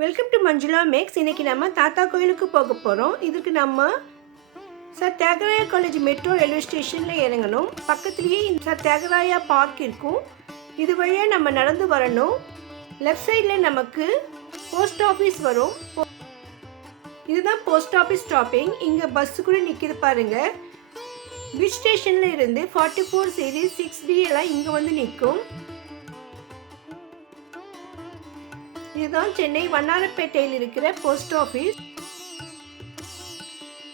Welcome to Manjula maths இன்னைக்கு நம்ம தாத்தா கோயிலுக்கு போக போகிறோம் இதுக்கு நம்ம sir Thiyagaraya college metro railway ஸ்டேஷனில் இறங்கணும். பக்கத்துலேயே இந்த சார் தியாகராயா பார்க் இருக்கும். இது வழியாக நம்ம நடந்து வரணும். லெஃப்ட் சைடில் நமக்கு போஸ்ட் ஆஃபீஸ் வரும். இதுதான் போஸ்ட் ஆஃபீஸ் ஸ்டாப்பிங் இங்கே பஸ்ஸு கூட நிற்கிது பாருங்கள் பீச் ஸ்டேஷனில் இருந்து forty four series six D எல்லாம் இங்கே வந்து நிற்கும். இதுதான் சென்னை வண்ணாரப்பேட்டையில் இருக்கிற போஸ்ட் ஆஃபீஸ்.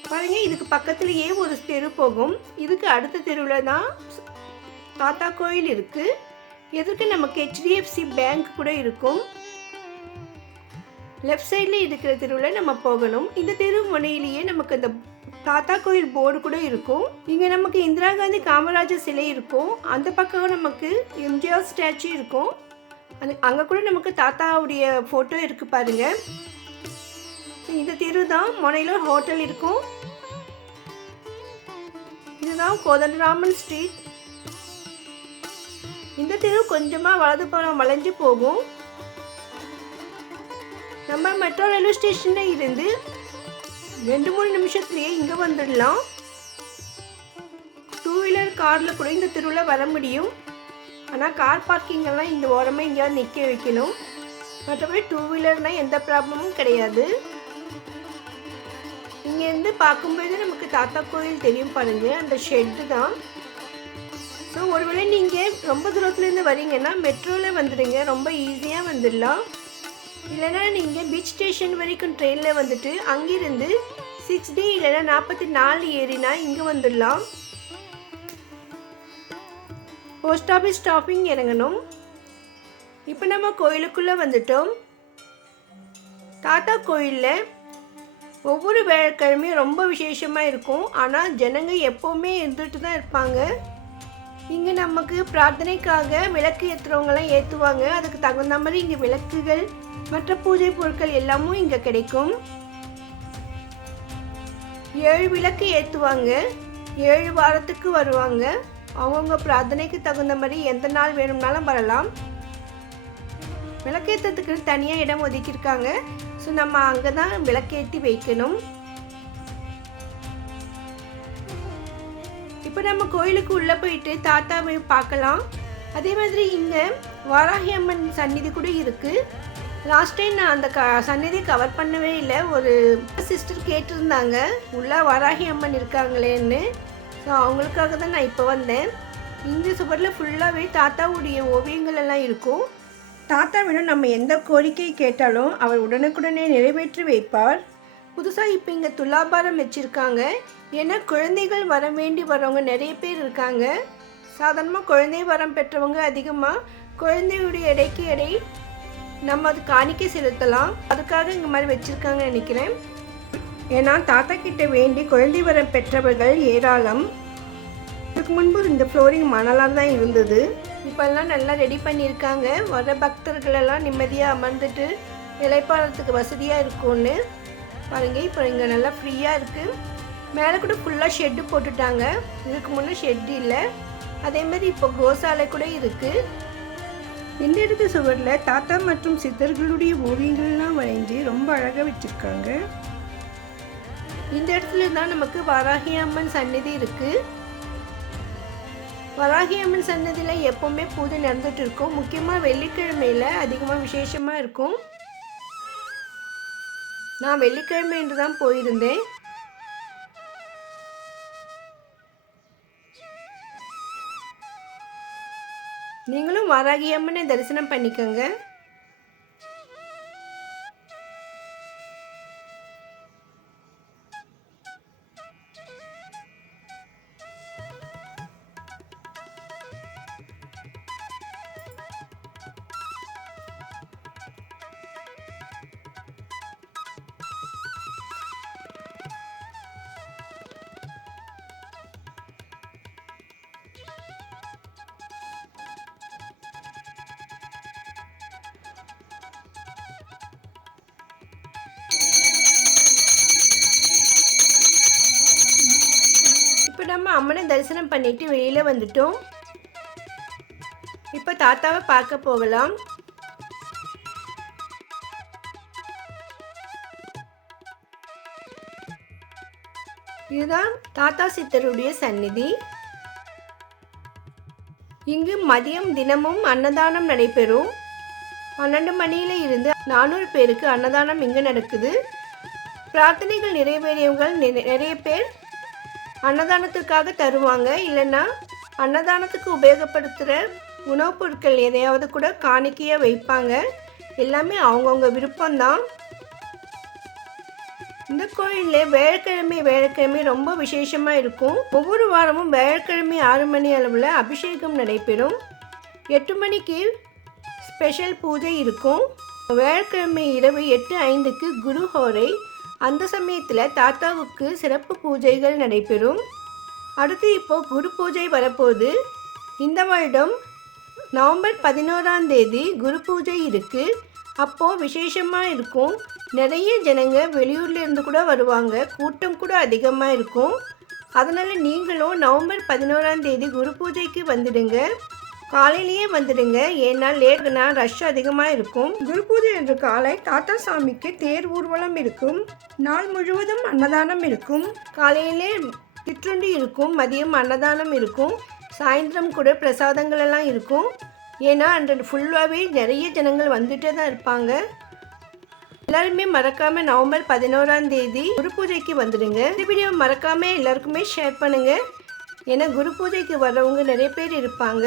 பாருங்க இதுக்கு பக்கத்துலேயே ஒரு தெரு போகும். இதுக்கு அடுத்த தெருவில் தான் தாத்தா கோயில் இருக்கு. எதுக்கு நமக்கு ஹெச்டிஎஃப்சி பேங்க் கூட இருக்கும். லெஃப்ட் சைடில் இருக்கிற தெருவில் நம்ம போகணும். இந்த தெரு முனையிலேயே நமக்கு அந்த தாத்தா கோயில் போர்டு கூட இருக்கும். இங்கே நமக்கு இந்திரா காந்தி காமராஜர் சிலை இருக்கும். அந்த பக்கம் நமக்கு எம்ஜிஆர் ஸ்டாச்சு இருக்கும். அங்கே கூட நமக்கு தாத்தாவுடைய ஃபோட்டோ இருக்குது பாருங்க. இந்த தெரு தான் முனையில் ஹோட்டல் இருக்கும். இதுதான் கோதண்டராமன் ஸ்ட்ரீட் இந்த தெரு கொஞ்சமாக வலது புறம் வளைஞ்சு போகும். நம்ம மெட்ரோ ரயில்வே ஸ்டேஷனில் இருந்து ரெண்டு மூணு நிமிஷத்துலேயே இங்கே வந்துடலாம். டூ வீலர் காரில் கூட இந்த தெருவில் வர முடியும். ஆனால் கார் பார்க்கிங்கெல்லாம் இந்த ஓரமாக எங்கேயாவது நிற்க வைக்கணும். மற்றபடி டூ வீலர்னால் எந்த ப்ராப்ளமும் கிடையாது. இங்கேருந்து பார்க்கும்போது நமக்கு தாத்தா கோயில் தெரியும் பாருங்கள் அந்த ஷெட்டு தான். ஸோ ஒருவேளை நீங்கள் ரொம்ப தூரத்துலேருந்து வரீங்கன்னா மெட்ரோவில் வந்துடுங்க ரொம்ப ஈஸியாக வந்துடலாம். இல்லைனா நீங்கள் பீச் ஸ்டேஷன் வரைக்கும் ட்ரெயினில் வந்துட்டு அங்கிருந்து சிக்ஸ் டி இல்லைனா நாற்பத்தி நாலு ஏறினா இங்கே வந்துடலாம். போஸ்ட் ஆஃபீஸ் ஸ்டாப்பிங் இறங்கணும். இப்போ நம்ம கோயிலுக்குள்ளே வந்துட்டோம். தாத்தா கோயிலில் ஒவ்வொரு வேலைக்கிழமையும் ரொம்ப விசேஷமாக இருக்கும். ஆனால் ஜனங்க எப்போவுமே இருந்துட்டு தான் இருப்பாங்க. இங்கே நமக்கு பிரார்த்தனைக்காக விளக்கு ஏற்றுறவங்களாம் ஏற்றுவாங்க அதுக்கு தகுந்த மாதிரி இங்கே விளக்குகள் மற்ற பூஜை பொருட்கள் எல்லாமும் இங்கே கிடைக்கும். ஏழு விளக்கு ஏற்றுவாங்க ஏழு வாரத்துக்கு வருவாங்க. அவங்கவுங்க பிரார்த்தனைக்கு தகுந்த மாதிரி எந்த நாள் வேணும்னாலும் வரலாம். விளக்கேற்றத்துக்கு தனியாக இடம் ஒதுக்கியிருக்காங்க. ஸோ நம்ம அங்கே தான் விளக்கேற்றி வைக்கணும். இப்போ நம்ம கோயிலுக்கு உள்ளே போயிட்டு தாத்தாவை பார்க்கலாம். அதே மாதிரி இங்கே வாராகி அம்மன் சந்நிதி கூட இருக்குது லாஸ்ட் டைம் நான் அந்த க சந்நிதி கவர் பண்ணவே இல்லை. ஒரு சிஸ்டர் கேட்டிருந்தாங்க. உள்ளே வாராகி அம்மன் இருக்காங்களேன்னு. ஸோ அவங்களுக்காக தான் நான் இப்போ வந்தேன். இந்த சுவரில் ஃபுல்லாகவே தாத்தாவுடைய ஓவியங்கள் எல்லாம் இருக்கும் தாத்தாவிடம் நம்ம எந்த கோரிக்கை கேட்டாலும் அவர் உடனுக்குடனே நிறைவேற்றி வைப்பார். புதுசாக இப்போ இங்கே துலாபாரம் வச்சுருக்காங்க. ஏன்னா குழந்தைகள் வர வேண்டி வரவங்க நிறைய பேர் இருக்காங்க. சாதாரணமாக குழந்தை வரம் பெற்றவங்க அதிகமாக குழந்தையுடைய எடைக்கு எடை நம்ம அது காணிக்கை செலுத்தலாம். அதுக்காக இங்கே மாதிரி வச்சுருக்காங்கன்னு நினைக்கிறேன். ஏன்னா தாத்தா கிட்ட வேண்டி குழந்தை வரம் பெற்றவர்கள் ஏராளம். இதுக்கு முன்பு இந்த ஃப்ளோரிங் மணலாக தான் இருந்தது. இப்போல்லாம் நல்லா ரெடி பண்ணியிருக்காங்க. வர பக்தர்களெல்லாம் நிம்மதியாக அமர்ந்துட்டு இலைப்பாறத்துக்கு வசதியாக இருக்கும்னு. பாருங்க இப்போ இங்கே நல்லா ஃப்ரீயாக இருக்குது மேலே கூட ஃபுல்லாக ஷெட்டு போட்டுட்டாங்க. இதுக்கு முன்னே ஷெட் இல்லை. அதே மாதிரி இப்போ கோசாலை கூட இருக்குது இந்த இடத்து சுவரில் தாத்தா மற்றும் சித்தர்களுடைய ஓவியங்கள்லாம் வரைஞ்சி ரொம்ப அழகாக வச்சுருக்காங்க. இந்த இடத்துல தான் நமக்கு வாராகி அம்மன் சன்னதி இருக்குது வராகி அம்மன் சன்னதியில் எப்போவுமே பூஜை நடந்துட்டு இருக்கும். முக்கியமாக வெள்ளிக்கிழமையில் அதிகமாக விசேஷமாக இருக்கும். நான் வெள்ளிக்கிழமை என்று தான் போயிருந்தேன். நீங்களும் வாராகி அம்மனை தரிசனம் பண்ணிக்கோங்க. நம்ம அம்மனை தரிசனம் பண்ணிட்டு வெளியில் வந்துட்டோம். இப்போ தாத்தாவை பார்க்க போகலாம். இதுதான் தாத்தா சித்தருடைய சந்நிதி. இங்கு மதியம் தினமும் அன்னதானம் நடைபெறும். பன்னெண்டு மணியில இருந்து நானூறு பேருக்கு அன்னதானம் இங்கு நடக்குது. பிரார்த்தனைகள் நிறைவேறியவர்கள் நிறைய பேர் அன்னதானத்துக்காக தருவாங்க. இல்லைன்னா அன்னதானத்துக்கு உபயோகப்படுத்துகிற உணவுப் பொருட்கள் எதையாவது கூட காணிக்கையாக வைப்பாங்க. எல்லாமே அவங்கவுங்க விருப்பம்தான். இந்த கோயிலில் வேலைக்கிழமை வேலைக்கிழமை ரொம்ப விசேஷமாக இருக்கும். ஒவ்வொரு வாரமும் வேலைக்கிழமை ஆறு மணி அளவில் அபிஷேகம் நடைபெறும். எட்டு மணிக்கு ஸ்பெஷல் பூஜை இருக்கும். வேலைக்கிழமை இரவு எட்டு ஐந்துக்கு குருஹோரை அந்த சமயத்தில் தாத்தாவுக்கு சிறப்பு பூஜைகள் நடைபெறும். அடுத்து இப்போ குரு பூஜை வரப்போகுது. இந்த வருடம் நவம்பர் பதினோராம் தேதி குரு பூஜை இருக்குது அப்போது விசேஷமாக இருக்கும். நிறைய ஜனங்க வெளியூரில் இருந்து கூட வருவாங்க. கூட்டம் கூட அதிகமாக இருக்கும். அதனால் நீங்களும் நவம்பர் பதினோராம் தேதி குரு பூஜைக்கு வந்துடுங்க. காலையிலேயே வந்துடுங்க. ஏன்னா லேட்னா ரஷ் அதிகமாக இருக்கும். குரு பூஜை என்று காலை தாத்தா சாமிக்கு தேர் ஊர்வலம் இருக்கும். நாள் முழுவதும் அன்னதானம் இருக்கும். காலையிலே சிற்றுண்டி இருக்கும். மதியம் அன்னதானம் இருக்கும். சாயந்தரம் கூட பிரசாதங்கள் எல்லாம் இருக்கும். ஏன்னா அன்று ஃபுல்லாகவே நிறைய ஜனங்கள் வந்துட்டே தான் இருப்பாங்க. எல்லாருமே மறக்காம நவம்பர் பதினோராம் தேதி குரு பூஜைக்கு வந்துடுங்க. இந்த வீடியோ மறக்காம எல்லாருக்குமே ஷேர் பண்ணுங்க. ஏன்னா குரு பூஜைக்கு வர்றவங்க நிறைய பேர் இருப்பாங்க.